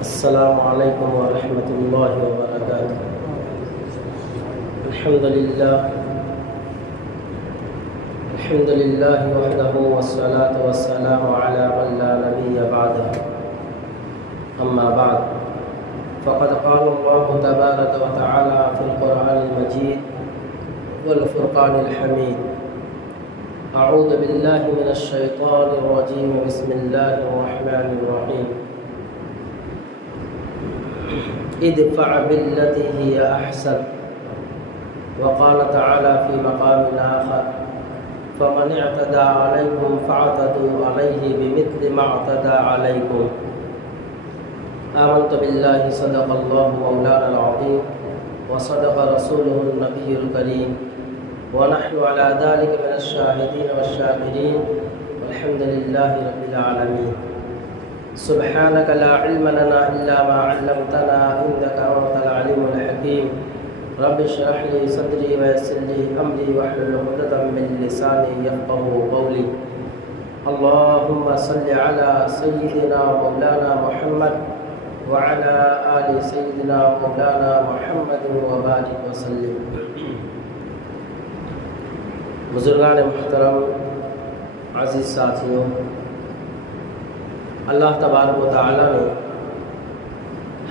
السلام علیکم ورحمۃ اللہ وبرکاتہ۔ الحمد للہ وحدہ والصلاة والسلام علی من لا نبی بعدہ، اما بعد فقد قال اللہ تبارک وتعالی فی القرآن المجید والفرقان الحمید۔ اعوذ باللہ من الشیطان الرجیم، بسم اللہ الرحمن الرحیم۔ ادفع بالتي هي أحسن، وقال تعالى في مقام آخر فمن اعتدى عليكم فاعتدوا عليه بمثل ما اعتدى عليكم۔ آمنت بالله صدق الله مولانا العظيم وصدق رسوله النبي الكريم، ونحن على ذلك من الشاهدين والشاكرين، والحمد لله رب العالمين۔ سبحانك لا علم لنا إلا ما علمتنا إنك أنت العليم الحكيم۔ رب اشرح لي صدري ويسر لي أمري واحلل عقدة من لساني يفقهوا قولي۔ اللهم صل على سيدنا مولانا محمد وعلى آل سيدنا مولانا محمد وبارك وسلم۔ بزرگان محترم، عزیز ساتھیوں، اللہ تبارک و تعالیٰ نے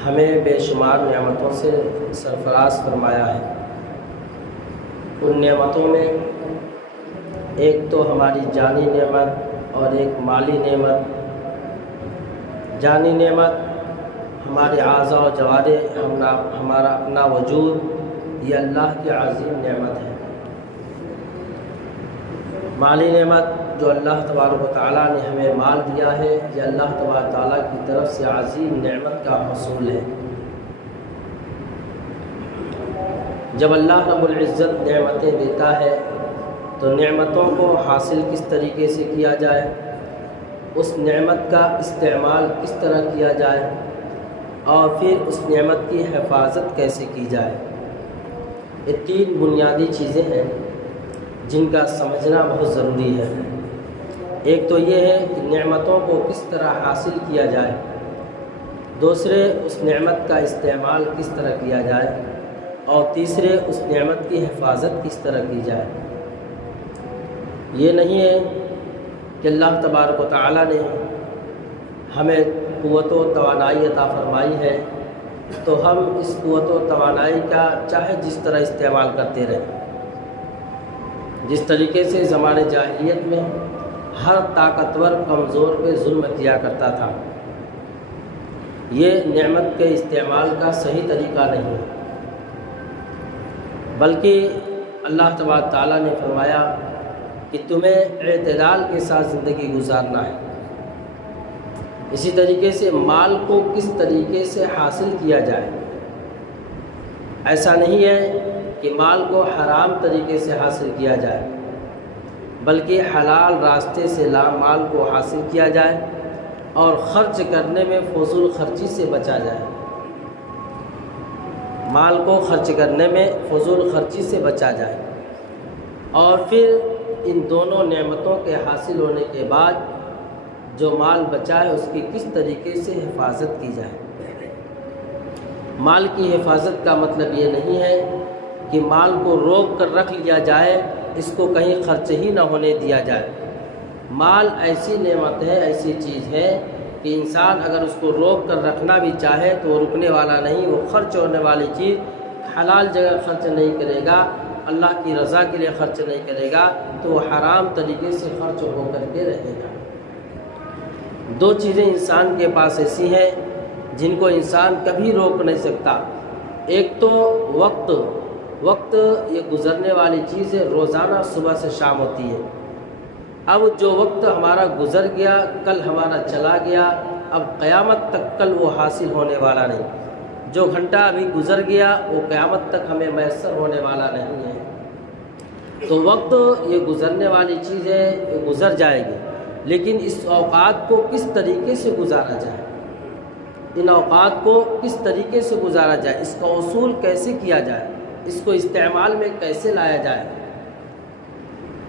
ہمیں بے شمار نعمتوں سے سرفراز فرمایا ہے۔ ان نعمتوں میں ایک تو ہماری جانی نعمت اور ایک مالی نعمت۔ جانی نعمت ہمارے اعضاء و جوارح، ہمارا اپنا وجود، یہ اللہ کی عظیم نعمت ہے۔ مالی نعمت جو اللہ تبارک و تعالیٰ نے ہمیں مال دیا ہے، یہ اللہ تبارک و تعالیٰ کی طرف سے عظیم نعمت کا حصول ہے۔ جب اللہ رب العزت نعمتیں دیتا ہے تو نعمتوں کو حاصل کس طریقے سے کیا جائے، اس نعمت کا استعمال کس طرح کیا جائے، اور پھر اس نعمت کی حفاظت کیسے کی جائے، یہ تین بنیادی چیزیں ہیں جن کا سمجھنا بہت ضروری ہے۔ ایک تو یہ ہے کہ نعمتوں کو کس طرح حاصل کیا جائے، دوسرے اس نعمت کا استعمال کس طرح کیا جائے، اور تیسرے اس نعمت کی حفاظت کس طرح کی جائے۔ یہ نہیں ہے کہ اللہ تبارک و تعالیٰ نے ہمیں قوت و توانائی عطا فرمائی ہے تو ہم اس قوت و توانائی کا چاہے جس طرح استعمال کرتے رہیں۔ جس طریقے سے زمانے جاہلیت میں ہر طاقتور کمزور پہ ظلم کیا کرتا تھا، یہ نعمت کے استعمال کا صحیح طریقہ نہیں ہے، بلکہ اللہ تبارک تعالیٰ نے فرمایا کہ تمہیں اعتدال کے ساتھ زندگی گزارنا ہے۔ اسی طریقے سے مال کو کس طریقے سے حاصل کیا جائے، ایسا نہیں ہے کہ مال کو حرام طریقے سے حاصل کیا جائے، بلکہ حلال راستے سے مال کو حاصل کیا جائے اور خرچ کرنے میں فضول خرچی سے بچا جائے۔ مال کو خرچ کرنے میں فضول خرچی سے بچا جائے، اور پھر ان دونوں نعمتوں کے حاصل ہونے کے بعد جو مال بچائے اس کی کس طریقے سے حفاظت کی جائے۔ مال کی حفاظت کا مطلب یہ نہیں ہے کہ مال کو روک کر رکھ لیا جائے، اس کو کہیں خرچ ہی نہ ہونے دیا جائے۔ مال ایسی نعمت ہے، ایسی چیز ہے کہ انسان اگر اس کو روک کر رکھنا بھی چاہے تو وہ رکنے والا نہیں، وہ خرچ ہونے والی چیز حلال جگہ خرچ نہیں کرے گا، اللہ کی رضا کے لیے خرچ نہیں کرے گا تو وہ حرام طریقے سے خرچ ہو کر کے رہے گا۔ دو چیزیں انسان کے پاس ایسی ہیں جن کو انسان کبھی روک نہیں سکتا۔ ایک تو وقت یہ گزرنے والی چیز ہے، روزانہ صبح سے شام ہوتی ہے۔ اب جو وقت ہمارا گزر گیا، کل ہمارا چلا گیا، اب قیامت تک کل وہ حاصل ہونے والا نہیں۔ جو گھنٹہ ابھی گزر گیا وہ قیامت تک ہمیں میسر ہونے والا نہیں ہے۔ تو وقت یہ گزرنے والی چیز ہے، یہ گزر جائے گی، لیکن اس اوقات کو کس طریقے سے گزارا جائے، ان اوقات کو کس طریقے سے گزارا جائے، اس کا اصول کیسے کیا جائے، اس کو استعمال میں کیسے لایا جائے۔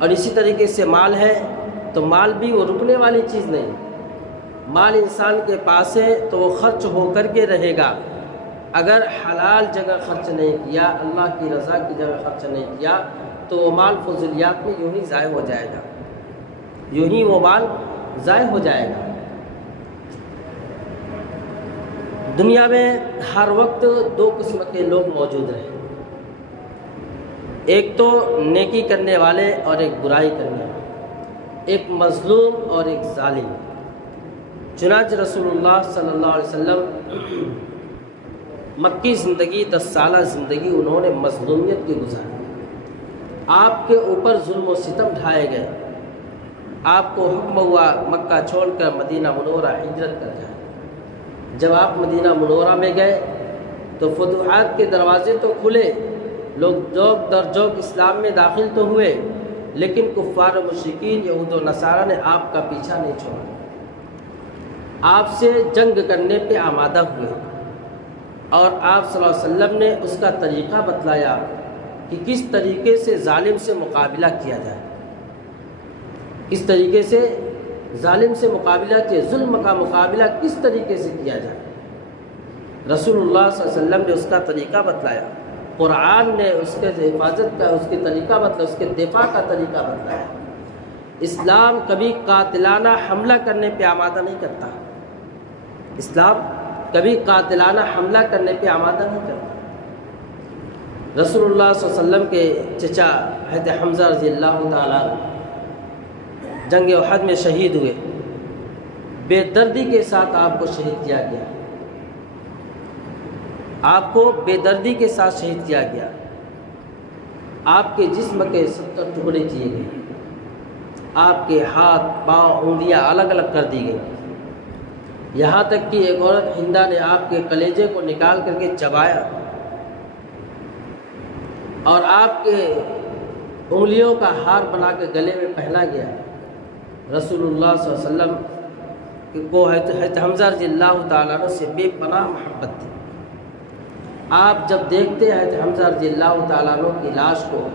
اور اسی طریقے سے مال ہے تو مال بھی وہ رکنے والی چیز نہیں، مال انسان کے پاس ہے تو وہ خرچ ہو کر کے رہے گا، اگر حلال جگہ خرچ نہیں کیا، اللہ کی رضا کی جگہ خرچ نہیں کیا تو وہ مال فضولیات میں یوں ہی ضائع ہو جائے گا، یوں ہی وہ مال ضائع ہو جائے گا۔ دنیا میں ہر وقت دو قسم کے لوگ موجود رہے، ایک تو نیکی کرنے والے اور ایک برائی کرنے والے، ایک مظلوم اور ایک ظالم۔ چنانچہ رسول اللہ صلی اللہ علیہ وسلم مکی زندگی 10 سالہ زندگی انہوں نے مظلومیت کی گزاری، آپ کے اوپر ظلم و ستم ڈھائے گئے، آپ کو حکم ہوا مکہ چھوڑ کر مدینہ منورہ ہجرت کر جائیں۔ جب آپ مدینہ منورہ میں گئے تو فتوحات کے دروازے تو کھلے، لوگ جوک در جوک اسلام میں داخل تو ہوئے، لیکن کفار و مشرکین یہود و نصارہ نے آپ کا پیچھا نہیں چھوڑا، آپ سے جنگ کرنے پہ آمادہ ہوئے، اور آپ صلی اللہ علیہ وسلم نے اس کا طریقہ بتلایا کہ کس طریقے سے ظالم سے مقابلہ کیا جائے، کس طریقے سے ظالم سے مقابلہ کیا، ظلم کا مقابلہ کس طریقے سے کیا جائے۔ رسول اللہ صلی اللہ علیہ وسلم نے اس کا طریقہ بتلایا، قرآن نے اس کے حفاظت کا اس کے طریقہ بتلایا، اس کے دفاع کا طریقہ بتلایا۔ اسلام کبھی قاتلانہ حملہ کرنے پہ آمادہ نہیں کرتا، اسلام کبھی قاتلانہ حملہ کرنے پہ آمادہ نہیں کرتا۔ رسول اللہ صلی اللہ علیہ وسلم کے چچا حضرت حمزہ رضی اللہ تعالیٰ جنگ احد میں شہید ہوئے، بے دردی کے ساتھ آپ کو شہید کیا گیا، آپ کو بے دردی کے ساتھ شہید کیا گیا، آپ کے جسم کے 70 ٹکڑے کیے گئے، آپ کے ہاتھ پاؤں انگلیاں الگ الگ کر دی گئی، یہاں تک کہ ایک عورت ہندا نے آپ کے کلیجے کو نکال کر کے چبایا، اور آپ کے انگلیوں کا ہار بنا کے گلے میں پہنا گیا۔ رسول اللہ صلی اللہ علیہ وسلم کو حضرت حمزہ رضی اللہ تعالیٰ عنہ سے بے پناہ محبت تھی، آپ جب دیکھتے ہیں حضرت حمزہ رضی اللہ تعالیٰ عنہ کی لاش کو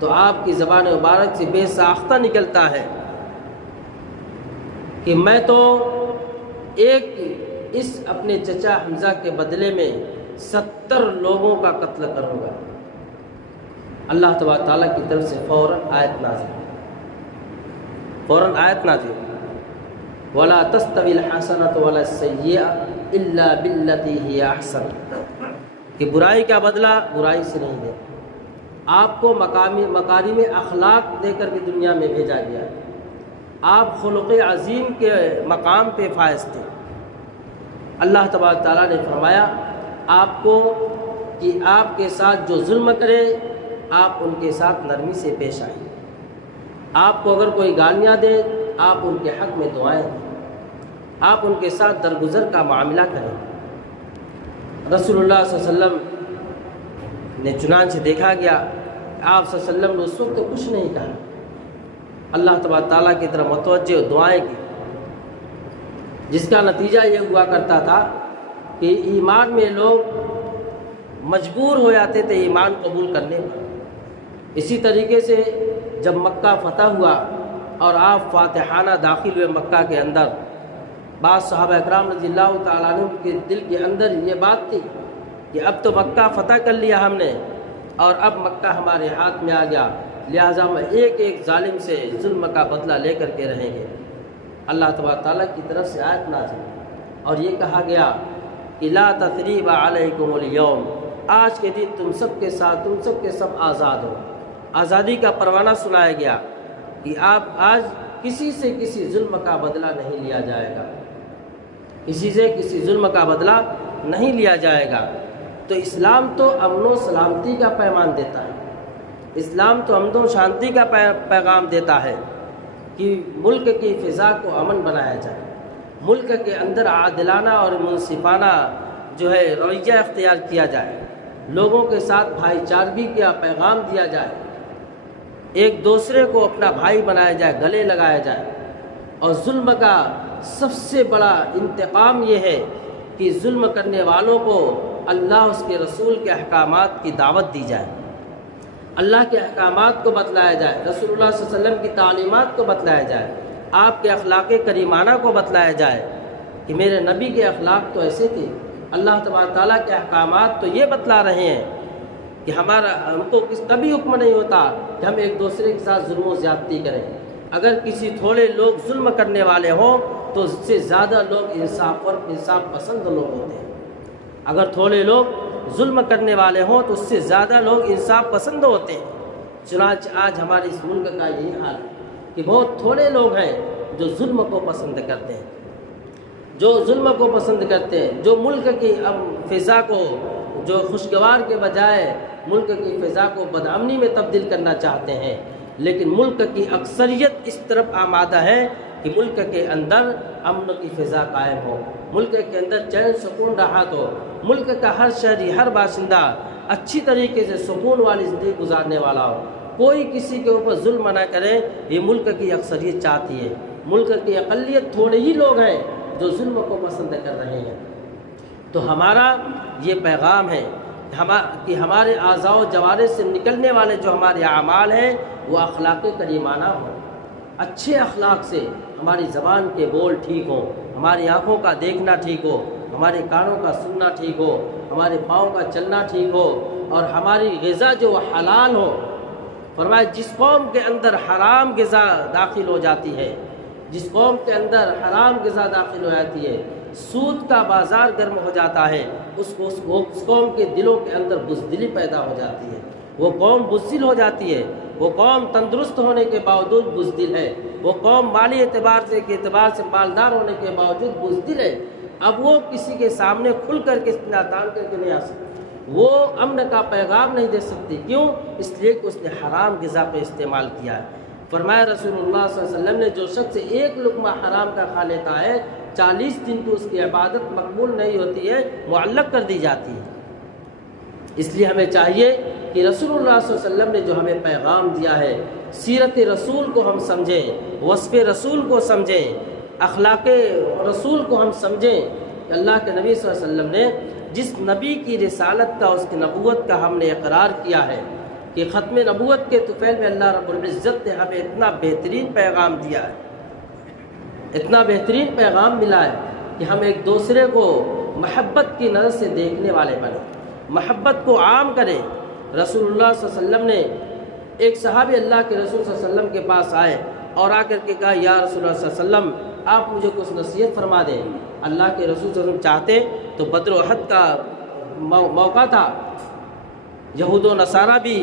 تو آپ کی زبان مبارک سے بے ساختہ نکلتا ہے کہ میں تو ایک اس اپنے چچا حمزہ کے بدلے میں 70 لوگوں کا قتل کروں گا۔ اللہ تبارک تعالیٰ کی طرف سے فوراً آیت نازل، فوراً آیت نازل، وَلَا تَسْتَوِي الْحَسَنَةُ وَلَا السَّيِّئَةُ إِلَّا بِالَّتِي هِيَ أَحْسَنُ، کہ برائی کا بدلہ برائی سے نہیں دے۔ آپ کو مکارم اخلاق دے کر کے دنیا میں بھیجا گیا، آپ خلق عظیم کے مقام پہ فائز تھے۔ اللہ تبارک تعالیٰ نے فرمایا آپ کو کہ آپ کے ساتھ جو ظلم کرے آپ ان کے ساتھ نرمی سے پیش آئیں، آپ کو اگر کوئی گالیاں دے آپ ان کے حق میں دعائیں دیں، آپ ان کے ساتھ درگزر کا معاملہ کریں۔ رسول اللہ صلی اللہ علیہ وسلم نے چنانچہ دیکھا گیا، آپ صلی اللہ علیہ وسلم نے اس وقت کچھ نہیں کہا، اللہ تبارک تعالیٰ کی طرف متوجہ دعائیں کی، جس کا نتیجہ یہ ہوا کرتا تھا کہ ایمان میں لوگ مجبور ہو جاتے تھے ایمان قبول کرنے پر۔ اسی طریقے سے جب مکہ فتح ہوا اور آپ فاتحانہ داخل ہوئے مکہ کے اندر، بعض صحابہ اکرام رضی اللہ تعالیٰ عنہ کے دل کے اندر یہ بات تھی کہ اب تو مکہ فتح کر لیا ہم نے اور اب مکہ ہمارے ہاتھ میں آ گیا، لہٰذا ہم ایک ایک ظالم سے ظلم کا بدلہ لے کر کے رہیں گے۔ اللہ تبارک تعالیٰ کی طرف سے آیت نازل اور یہ کہا گیا کہ لا تثریب علیکم اليوم، آج کے دن تم سب کے ساتھ تم سب کے سب آزاد ہو۔ آزادی کا پروانہ سنایا گیا کہ آپ آج کسی سے کسی ظلم کا بدلہ نہیں لیا جائے گا، کسی سے کسی ظلم کا بدلہ نہیں لیا جائے گا۔ تو اسلام تو امن و سلامتی کا پیغام دیتا ہے، اسلام تو امن و شانتی کا پیغام دیتا ہے کہ ملک کی فضا کو امن بنایا جائے، ملک کے اندر عادلانہ اور منصفانہ جو ہے رویہ اختیار کیا جائے، لوگوں کے ساتھ بھائی چارگی کا پیغام دیا جائے، ایک دوسرے کو اپنا بھائی بنایا جائے، گلے لگایا جائے۔ اور ظلم کا سب سے بڑا انتقام یہ ہے کہ ظلم کرنے والوں کو اللہ اس کے رسول کے احکامات کی دعوت دی جائے، اللہ کے احکامات کو بتلایا جائے، رسول اللہ صلی اللہ علیہ وسلم کی تعلیمات کو بتلایا جائے، آپ کے اخلاق کریمانہ کو بتلایا جائے کہ میرے نبی کے اخلاق تو ایسے تھے، اللہ تبارک تعالیٰ کے احکامات تو یہ بتلا رہے ہیں کہ ہم کو کبھی حکم نہیں ہوتا کہ ہم ایک دوسرے کے ساتھ ظلم و زیادتی کریں۔ اگر کسی تھوڑے لوگ ظلم کرنے والے ہوں تو اس سے زیادہ لوگ انصاف پسند لوگ ہوتے ہیں۔ اگر تھوڑے لوگ ظلم کرنے والے ہوں تو اس سے زیادہ لوگ انصاف پسند ہوتے ہیں۔ چنانچہ آج ہمارے اس ملک کا یہی حال ہے کہ بہت تھوڑے لوگ ہیں جو ظلم کو پسند کرتے ہیں، جو ملک کی فضا کو جو خوشگوار کے بجائے ملک کی فضا کو بدامنی میں تبدیل کرنا چاہتے ہیں۔ لیکن ملک کی اکثریت اس طرف آمادہ ہے کہ ملک کے اندر امن کی فضا قائم ہو، ملک کے اندر چین سکون راحت ہو، ملک کا ہر شہری ہر باشندہ اچھی طریقے سے سکون والی زندگی گزارنے والا ہو، کوئی کسی کے اوپر ظلم نہ کرے۔ یہ ملک کی اکثریت چاہتی ہے، ملک کی اقلیت تھوڑے ہی لوگ ہیں جو ظلم کو پسند کر رہے ہیں۔ تو ہمارا یہ پیغام ہے کہ ہمارے اعضاء و جوارح سے نکلنے والے جو ہمارے اعمال ہیں وہ اخلاق کریمانہ ہوں، اچھے اخلاق سے ہماری زبان کے بول ٹھیک ہوں، ہماری آنکھوں کا دیکھنا ٹھیک ہو، ہمارے کانوں کا سننا ٹھیک ہو، ہمارے پاؤں کا چلنا ٹھیک ہو، اور ہماری غذا جو حلال ہو۔ فرمایا جس قوم کے اندر حرام غذا داخل ہو جاتی ہے، جس قوم کے اندر حرام غذا داخل ہو جاتی ہے، سود کا بازار گرم ہو جاتا ہے، اس قوم کے دلوں کے اندر بزدلی پیدا ہو جاتی ہے، وہ قوم بزدل ہو جاتی ہے، وہ قوم تندرست ہونے کے باوجود بزدل ہے، وہ قوم مالی اعتبار سے مالدار ہونے کے باوجود بزدل ہے۔ اب وہ کسی کے سامنے کھل کر کے سینہ تان کر کے نہیں آ سکتی، وہ امن کا پیغام نہیں دے سکتی، کیوں؟ اس لیے کہ اس نے حرام غذا پہ استعمال کیا ہے۔ فرمایا رسول اللہ صلی اللہ علیہ وسلم نے جو شخص ایک لقمہ حرام کا کھا لیتا ہے 40 دن تو اس کی عبادت مقبول نہیں ہوتی ہے، معلق کر دی جاتی ہے۔ اس لیے ہمیں چاہیے کہ رسول اللہ صلی اللہ علیہ وسلم نے جو ہمیں پیغام دیا ہے، سیرت رسول کو ہم سمجھیں، وصف رسول کو سمجھیں، اخلاق رسول کو ہم سمجھیں کہ اللہ کے نبی صلی اللہ علیہ وسلم نے جس نبی کی رسالت کا، اس کی نبوت کا ہم نے اقرار کیا ہے کہ ختم نبوت کے طفیل میں اللہ رب العزت نے ہمیں اتنا بہترین پیغام دیا ہے، اتنا بہترین پیغام ملا ہے کہ ہم ایک دوسرے کو محبت کی نظر سے دیکھنے والے بنیں، محبت کو عام کریں۔ رسول اللہ صلی اللہ علیہ وسلم نے ایک صحابی اللہ کے رسول صلی اللہ علیہ وسلم کے پاس آئے اور آ کر کے کہا یا رسول اللہ صلی اللہ علیہ وسلم آپ مجھے کچھ نصیحت فرما دیں۔ اللہ کے رسول صلی اللہ علیہ وسلم چاہتے تو بدر و احد کا موقع تھا، یہود و نصارہ بھی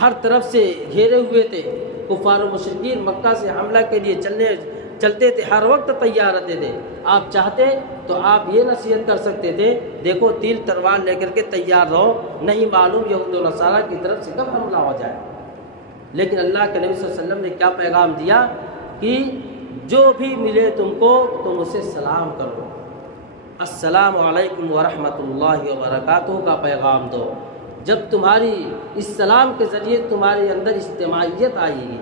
ہر طرف سے گھیرے ہوئے تھے، کفار و مشرکین مکہ سے حملہ کے لیے چلتے تھے، ہر وقت تیار رہتے تھے۔ آپ چاہتے تو آپ یہ نصیحت کر سکتے تھے دیکھو تیر تلوار لے کر کے تیار رہو، نہیں معلوم یہود و نصارہ کی طرف سے کب حملہ ہو جائے۔ لیکن اللہ کے نبی صلی اللہ علیہ وسلم نے کیا پیغام دیا کہ جو بھی ملے تم کو تم اسے سلام کرو، السلام علیکم ورحمۃ اللہ وبرکاتہ کا پیغام دو۔ جب تمہاری اس سلام کے ذریعے تمہارے اندر اجتماعیت آئے گی،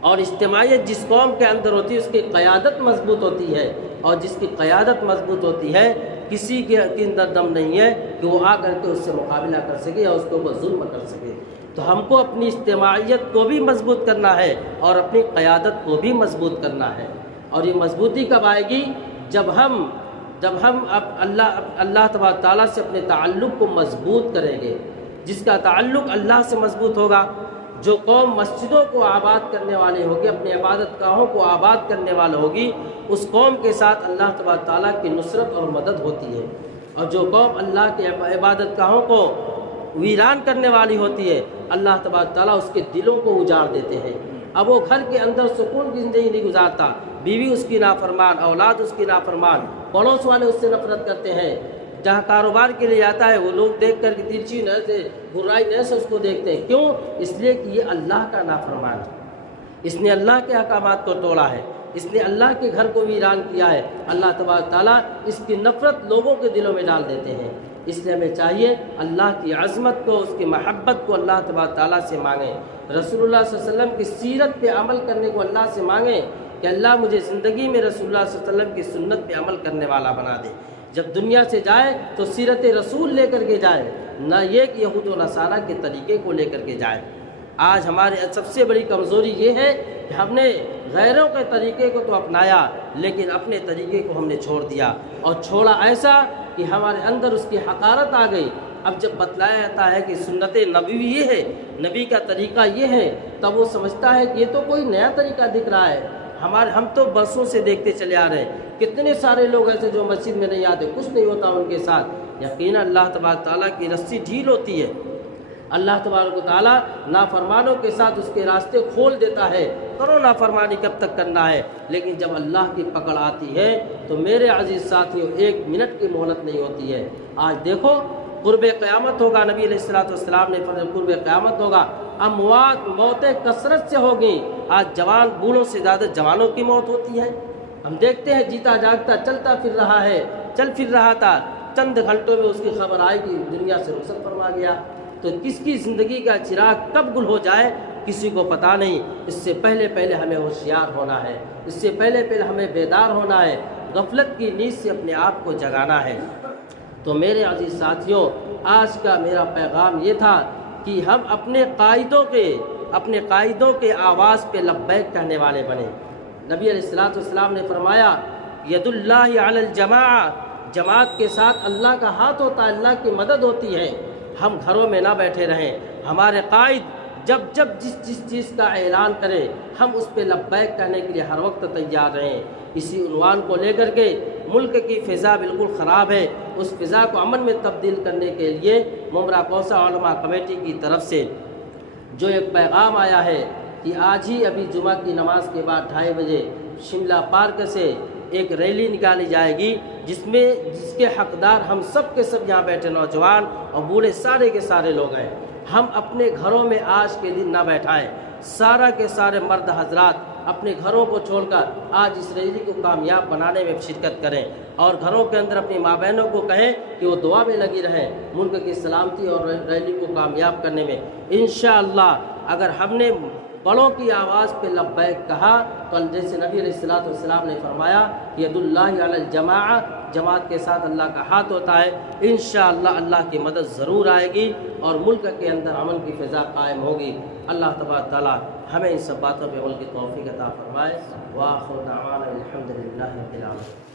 اور اجتماعیت جس قوم کے اندر ہوتی ہے اس کی قیادت مضبوط ہوتی ہے، اور جس کی قیادت مضبوط ہوتی ہے کسی کے اندر دم نہیں ہے کہ وہ آ کر کے اس سے مقابلہ کر سکے یا اس کے اوپر ظلم کر سکے۔ تو ہم کو اپنی اجتماعیت کو بھی مضبوط کرنا ہے اور اپنی قیادت کو بھی مضبوط کرنا ہے، اور یہ مضبوطی کب آئے گی؟ جب ہم اب اللہ تبارک تعالیٰ سے اپنے تعلق کو مضبوط کریں گے۔ جس کا تعلق اللہ سے مضبوط ہوگا، جو قوم مسجدوں کو آباد کرنے والے ہوگی، اپنے عبادت گاہوں کو آباد کرنے والا ہوگی، اس قوم کے ساتھ اللہ تبارک تعالیٰ کی نصرت اور مدد ہوتی ہے، اور جو قوم اللہ کے عبادت گاہوں کو ویران کرنے والی ہوتی ہے، اللہ تبارک تعالیٰ اس کے دلوں کو اجاڑ دیتے ہیں۔ اب وہ گھر کے اندر سکون کی زندگی نہیں گزارتا، بیوی اس کی نافرمان، اولاد اس کی نافرمان، پڑوس والے اس سے نفرت کرتے ہیں، جہاں کاروبار کے لیے آتا ہے وہ لوگ دیکھ کر کے ترچھی نظر سے برائی نظر سے اس کو دیکھتے ہیں۔ کیوں؟ اس لیے کہ یہ اللہ کا نافرمان ہے، اس نے اللہ کے احکامات کو توڑا ہے، اس نے اللہ کے گھر کو ویران کیا ہے۔ اللہ تبارک تعالیٰ اس کی نفرت لوگوں کے دلوں میں ڈال دیتے ہیں۔ اس لیے ہمیں چاہیے اللہ کی عظمت کو، اس کی محبت کو اللہ تبارک تعالیٰ سے مانگیں، رسول اللہ صلی اللہ علیہ وسلم کی سیرت پہ عمل کرنے کو اللہ سے مانگیں کہ اللہ مجھے زندگی میں رسول اللہ صلی اللہ علیہ وسلم کی سنت پہ عمل کرنے والا بنا دے۔ جب دنیا سے جائے تو سیرت رسول لے کر کے جائے، نہ یہ کہ یہود و نصارہ کے طریقے کو لے کر کے جائے۔ آج ہمارے سب سے بڑی کمزوری یہ ہے کہ کہ ہم نے غیروں کے طریقے کو تو اپنایا لیکن اپنے طریقے کو ہم نے چھوڑ دیا، اور چھوڑا ایسا کہ ہمارے اندر اس کی حقارت آ گئی۔ اب جب بتلایا جاتا ہے کہ سنت نبوی یہ ہے، نبی کا طریقہ یہ ہے، تب وہ سمجھتا ہے کہ یہ تو کوئی نیا طریقہ دکھ رہا ہے، ہم تو برسوں سے دیکھتے چلے آ رہے ہیں، کتنے سارے لوگ ایسے جو مسجد میں نہیں آتے، کچھ نہیں ہوتا ان کے ساتھ۔ یقینا اللہ تبارک تعالیٰ کی رسی ڈھیل ہوتی ہے، اللہ تبارک و تعالیٰ نافرمانوں کے ساتھ اس کے راستے کھول دیتا ہے، کرو نافرمانی کب تک کرنا ہے، لیکن جب اللہ کی پکڑ آتی ہے تو میرے عزیز ساتھیوں 1 منٹ کی مہلت نہیں ہوتی ہے۔ آج دیکھو قرب قیامت ہوگا، نبی علیہ السلام نے فرمایا قرب قیامت ہوگا، موتیں کثرت سے ہوگی۔ آج جوان بوڑھوں سے زیادہ جوانوں کی موت ہوتی ہے، ہم دیکھتے ہیں جیتا جاگتا چلتا پھر رہا ہے، چل پھر رہا تھا، چند گھنٹوں میں اس کی خبر آئی کہ دنیا سے رخصت فرما گیا۔ تو کس کی زندگی کا چراغ کب گل ہو جائے کسی کو پتہ نہیں۔ اس سے پہلے ہمیں ہوشیار ہونا ہے، اس سے پہلے ہمیں بیدار ہونا ہے، غفلت کی نیند سے اپنے آپ کو جگانا ہے۔ تو میرے عزیز ساتھیوں، آج کا میرا پیغام یہ تھا کہ ہم اپنے قائدوں کے آواز پہ لبیک کہنے والے بنے۔ نبی علیہ السلام نے فرمایا ید اللہ علی الجماع، جماعت کے ساتھ اللہ کا ہاتھ ہوتا ہے، اللہ کی مدد ہوتی ہے۔ ہم گھروں میں نہ بیٹھے رہیں، ہمارے قائد جب جس چیز کا اعلان کرے ہم اس پہ لبیک کہنے کے لیے ہر وقت تیار رہیں۔ اسی عنوان کو لے کر کے ملک کی فضا بالکل خراب ہے، اس فضا کو امن میں تبدیل کرنے کے لیے ممبرا کوسہ علماء کمیٹی کی طرف سے جو ایک پیغام آیا ہے کہ آج ہی ابھی جمعہ کی نماز کے بعد 2:30 بجے شملہ پارک سے ایک ریلی نکالی جائے گی، جس کے حقدار ہم سب کے سب یہاں بیٹھے نوجوان اور بوڑھے سارے کے سارے لوگ ہیں۔ ہم اپنے گھروں میں آج کے دن نہ بیٹھائیں، سارا کے سارے مرد حضرات اپنے گھروں کو چھوڑ کر آج اس ریلی کو کامیاب بنانے میں شرکت کریں، اور گھروں کے اندر اپنی ماں بہنوں کو کہیں کہ وہ دعا میں لگی رہیں ملک کی سلامتی اور ریلی کو کامیاب کرنے میں۔ انشاءاللہ اگر ہم نے بڑوں کی آواز پہ لبیک کہا تو جیسے نبی علیہ السلام نے فرمایا کہ ید اللہ علی الجماع، جماعت کے ساتھ اللہ کا ہاتھ ہوتا ہے، انشاءاللہ اللہ کی مدد ضرور آئے گی اور ملک کے اندر امن کی فضا قائم ہوگی۔ اللہ تبارک تعالیٰ ہمیں ان سب باتوں پہ عمل کی توفیق عطا فرمائے۔ وآخر دعوانا الحمدللہ رب العالمین۔